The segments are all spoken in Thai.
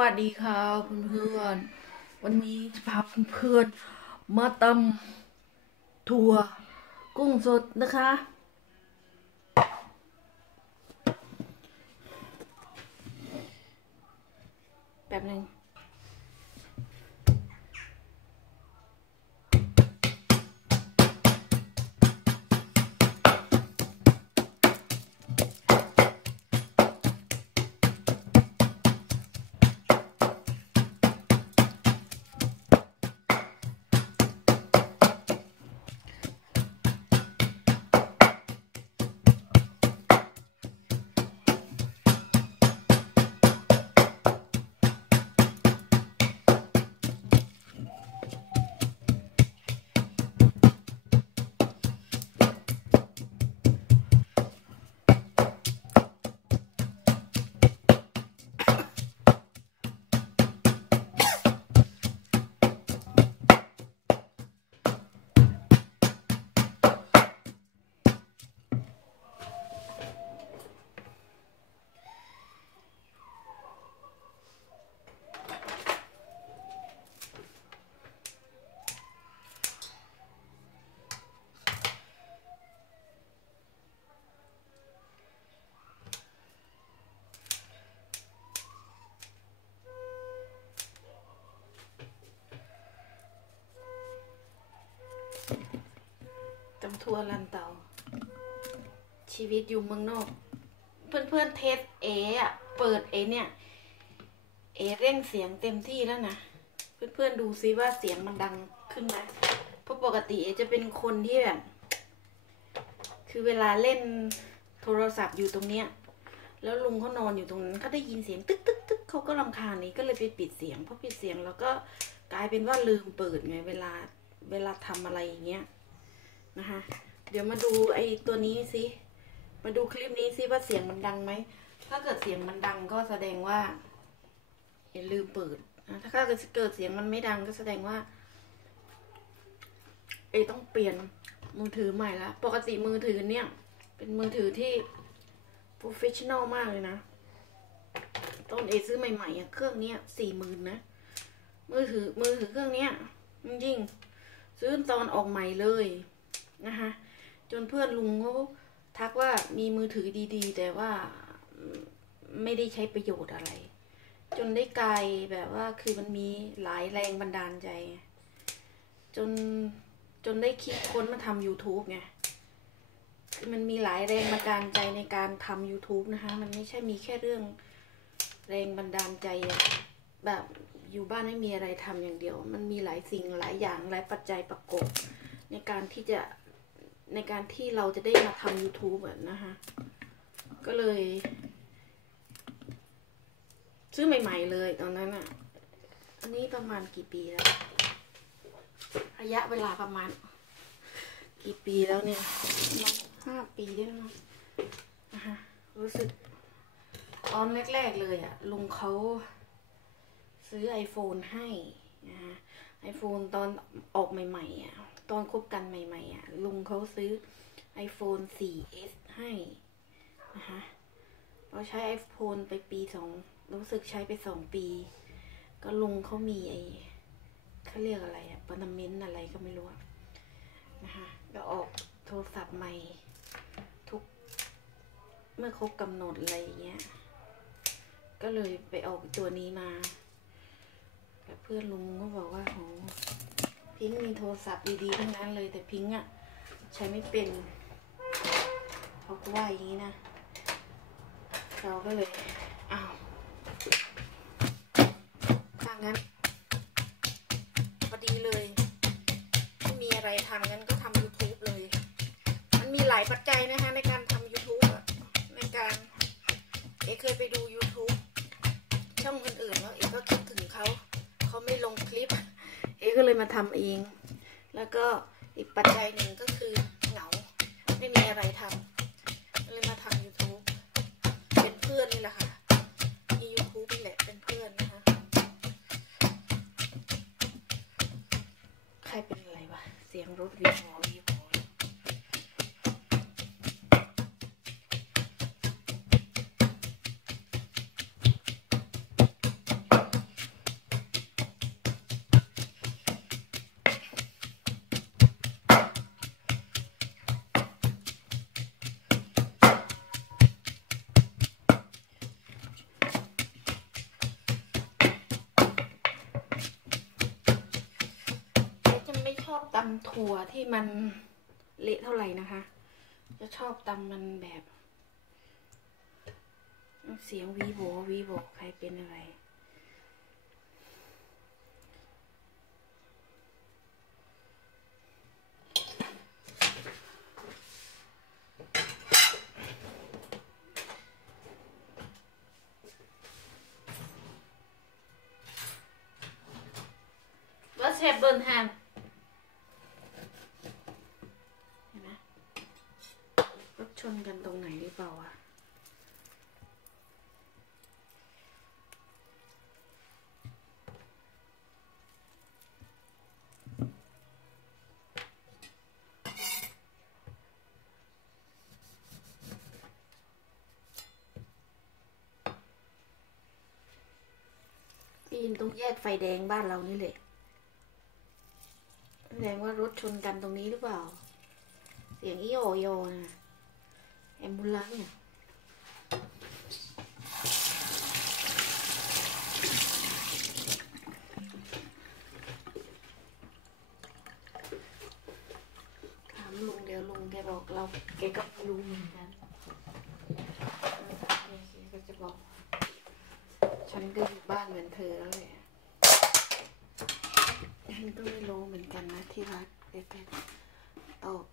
วัสดีค่ะเพื่อนๆวันนี้จะพาเพื่อนๆมาตำถั่วกุ้งสดนะคะ แบบหนึ่ง ตัวลันเตา ชีวิตอยู่เมืองนอก เพื่อนๆเทสเออะเปิดเอเนี่ย เอเร่งเสียงเต็มที่แล้วนะ เพื่อนๆดูซิว่าเสียงมันดังขึ้นไหมเพราะปกติเอจะเป็นคนที่แบบ คือเวลาเล่นโทรศัพท์อยู่ตรงเนี้ย แล้วลุงเขานอนอยู่ตรงนั้นเขาได้ยินเสียงตึ๊กตึ๊กตึ๊กเขาก็รำคาญนี่ก็เลยไปปิดเสียงพอปิดเสียงแล้วก็กลายเป็นว่าลืมเปิดไงเวลาเวลาทำอะไรอย่างเงี้ย นะคะ เดี๋ยวมาดูไอ้ตัวนี้สิมาดูคลิปนี้สิว่าเสียงมันดังไหม ถ้าเกิดเสียงมันดังก็แสดงว่าอย่าลืมเปิดถ้าเกิดเกิดเสียงมันไม่ดังก็แสดงว่า เอต้องเปลี่ยนมือถือใหม่ละปกติมือถือเนี่ย เป็นมือถือที่ professional มากเลยนะตอนเอซื้อใหม่ๆอะเครื่องเนี้ยสี่หมื่นนะ มือถือมือถือเครื่องเนี้ยจริงๆซื้อตอนออกใหม่เลย นะคะ จนเพื่อนลุงเขาทักว่ามีมือถือดีๆ แต่ว่าไม่ได้ใช้ประโยชน์อะไร จนได้กลายแบบว่าคือมันมีหลายแรงบันดาลใจ จนจนได้คิดค้นมาทำ YouTube ไงคือมันมีหลายแรงบันดาลใจในการทำ YouTube นะคะ มันไม่ใช่มีแค่เรื่องแรงบันดาลใจแบบอยู่บ้านไม่มีอะไรทำอย่างเดียว มันมีหลายสิ่งหลายอย่างหลายปัจจัยประกอบในการที่จะ ในการที่เราจะได้มาทำ YouTube อะนะคะ ก็เลย ซื้อใหม่ ๆ เลยตอนนั้นอะอันนี้ประมาณกี่ปีแล้ว ระยะเวลาประมาณ กี่ปีแล้วเนี่ยห้าปีได้แล้วมั้งนะคะรู้สึกตอนแรก ๆ เลยอะลุงเขาซื้อ iPhone ให้นะคะไอโฟนตอนออกใหม่ ๆอะ ตอนคบกันใหม่ๆอะลุงเขาซื้อ iPhone 4S ให้นะคะเราใช้ iPhone ไปปีสองรู้สึกใช้ไปสองปี ก็ลุงเขามีไอเขาเรียกอะไรอะปนามินอะไรก็ไม่รู้นะคะก็ออกโทรศัพท์ใหม่ทุก เมื่อครบกำหนดอะไรอย่างเงี้ย ก็เลยไปออกตัวนี้มา แต่เพื่อนลุงก็บอกว่าโห พิงค์มีโทรศัพท์ดีๆทั้งนั้นเลยแต่พิงค์อะใช้ไม่เป็นเขาก็ว่าอย่างนี้นะ เราก็เลยอ้าวถ้างั้นพอดีเลยไม่มีอะไรทำงั้นก็ทำ YouTube เลย มันมีหลายปัจจัยนะคะใน มาทำเอง แล้วก็อีกปัจจัยหนึ่งก็คือเหงา ไม่มีอะไรทำก็เลยมาทำ YouTube เป็นเพื่อนนี่แหละค่ะมี YouTube นี่แหละเป็นเพื่อนนะคะ ใครเป็นอะไรวะ เสียงรถวีหอำถั่วที่มันเละเท่าไหร่นะคะ จะชอบตำมันแบบเสียงวีโบวีโบใครเป็นอะไร What's happened, Han? เห็นไหมรถชนกันตรงไหนหรือเปล่าอะ ปีนตรงแยกไฟแดงบ้านเรานี่แหละแสดงว่ารถชนกันตรงนี้หรือเปล่า เสียงอีโอโยนะแอมบูลันเนี่ยถามลุงเดี๋ยวลุงแกบอกเราแกก็ลุงเหมือนกันแกก็จะบอก ฉันก็อยู่บ้านเหมือนเธอแล้วแหละฉันก็ไม่รู้เหมือนกันนะที่รักเด็กตอบ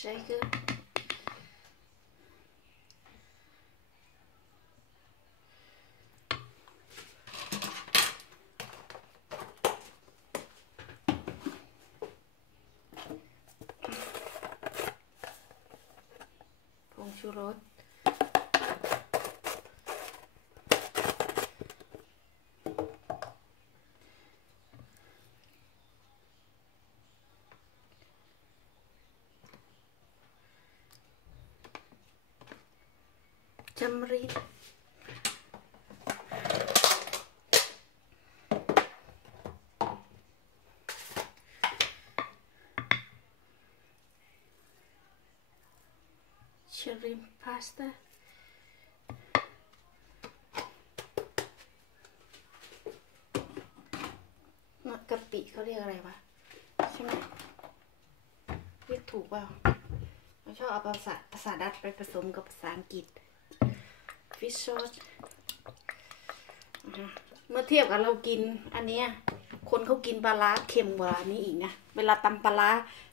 ใช่คือ ผงชูร สจำรีดชริมพาสต้ากะปิเขาเรียกอะไรวะ ใช่ไหมเรียกถูกเปล่าเราชอบเอาภาษาภาษาดัตไปผสมกับภาษาอังกฤษ fish sauce เมื่อเทียบกับเรากินอันเนี้ยคนเขากินปลาร้าเค็มกว่านนี้อีกนะ เวลาตำปลาร้า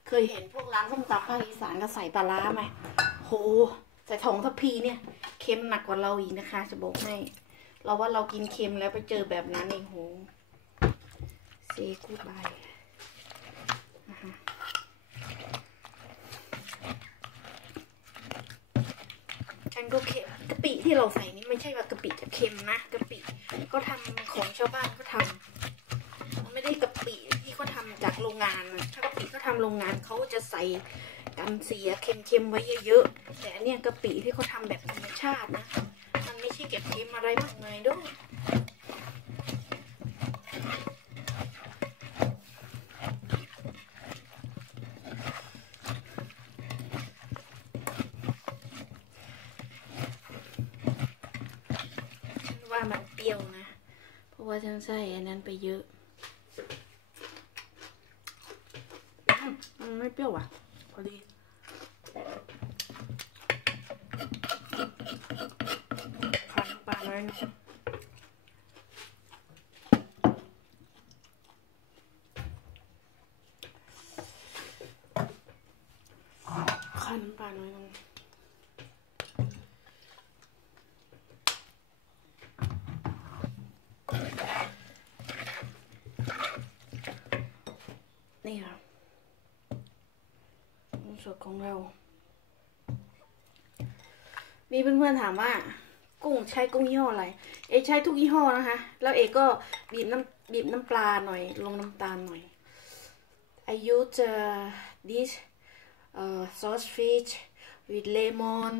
เคยเห็นพวกร้านส้มตำภาคอีสานก็ใส่ปลาร้าไหม โหใส่ทองทัพพีเนี่ยเค็มหนักกว่าเราอีกนะคะ จะบอกให้ เราว่าเรากินเค็มแล้วไปเจอแบบนั้นเองโหเซกูบายนะคะฉันก็เค็มกะปิที่เราใส่นี่ไม่ใช่ว่ากะปิจะเค็มนะกะปิก็ทำของชาวบ้านก็ทำมันไม่ได้กะปิที่เขาทำจากโรงงานนะถ้ากะปิเขาทำโรงงานเขาจะใส่ กันเสียเค็มๆไว้เยอะๆ แต่อันเนี้ยกะปิที่เขาทำแบบธรรมชาตินะ มันไม่ใช่เก็บเค็มอะไรมากมายด้วยฉันว่ามันเปรี้ยวนะ เพราะว่าฉันใส่อันนั้นไปเยอะ มันไม่เปรี้ยวอะ พอดี ขัน ปลาน้อยหนึงขันปลาน้อยหนึงนี่ค่ะกุ้งสดของเรามีเพื่อนๆถามว่า กุ้งใช้กุ้งยี่ห้ออะไร เอใช้ทุกยี่ห้อนะคะ แล้วเอกก็บีบน้ำบีบน้ำปลาหน่อย ลงน้ำตาลหน่อย I use uh, this uh, sauce fish with lemon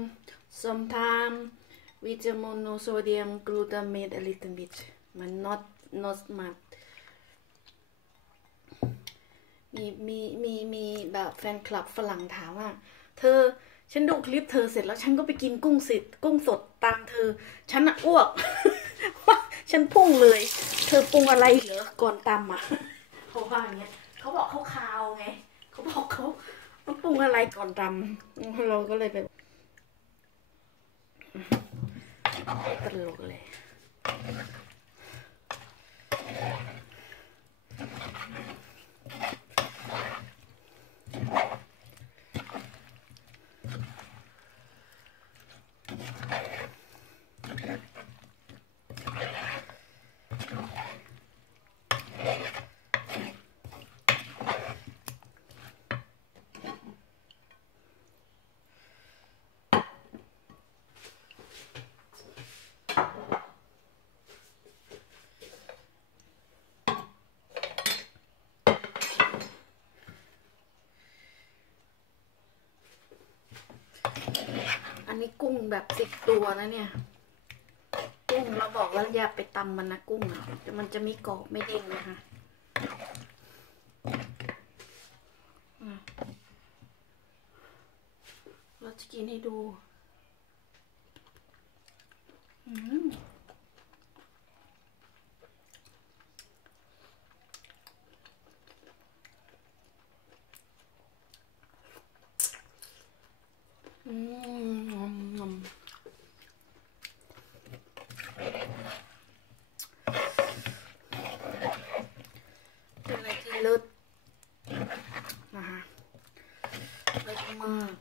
sometimes with the monosodium glutamate a little bit but not not much มีมีมีมีแบบแฟนคลับฝรั่งถามว่า เธอ ฉันดูคลิปเธอเสร็จแล้วฉันก็ไปกินกุ้งสิกุ้งสดตามเธอ ฉันอะอ้วก ฉันพุ่งเลย เธอปรุงอะไรเหรอก่อนตำอะเขาว่าอย่างเงี้ยเขาบอกเขาคาวไงเขาบอกเขาต้องปรุงอะไรก่อนตำเราก็เลยไปตลกเลย นี้กุ้งแบบสิบตัวนะเนี่ย กุ้งเราบอกแล้วอย่าไปตำมันนะกุ้งอะแต่มันจะไม่กรอบไม่เด้งนะคะอะเราจะกินให้ดู อืมอืมเป็นอะไรที่เลิศนะคะเลิศมาก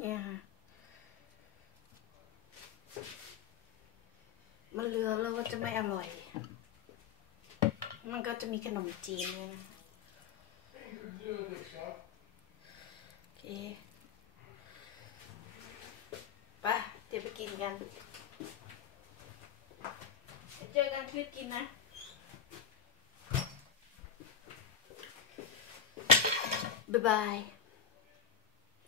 เนี่ยค่ะ เลือแล้วก็จะไม่อร่อย มันก็จะมีขนมจีนด้วยนะโอเคไปเดี๋ยวไปกินกันเจอกันคลิปกินนะบ๊ายบาย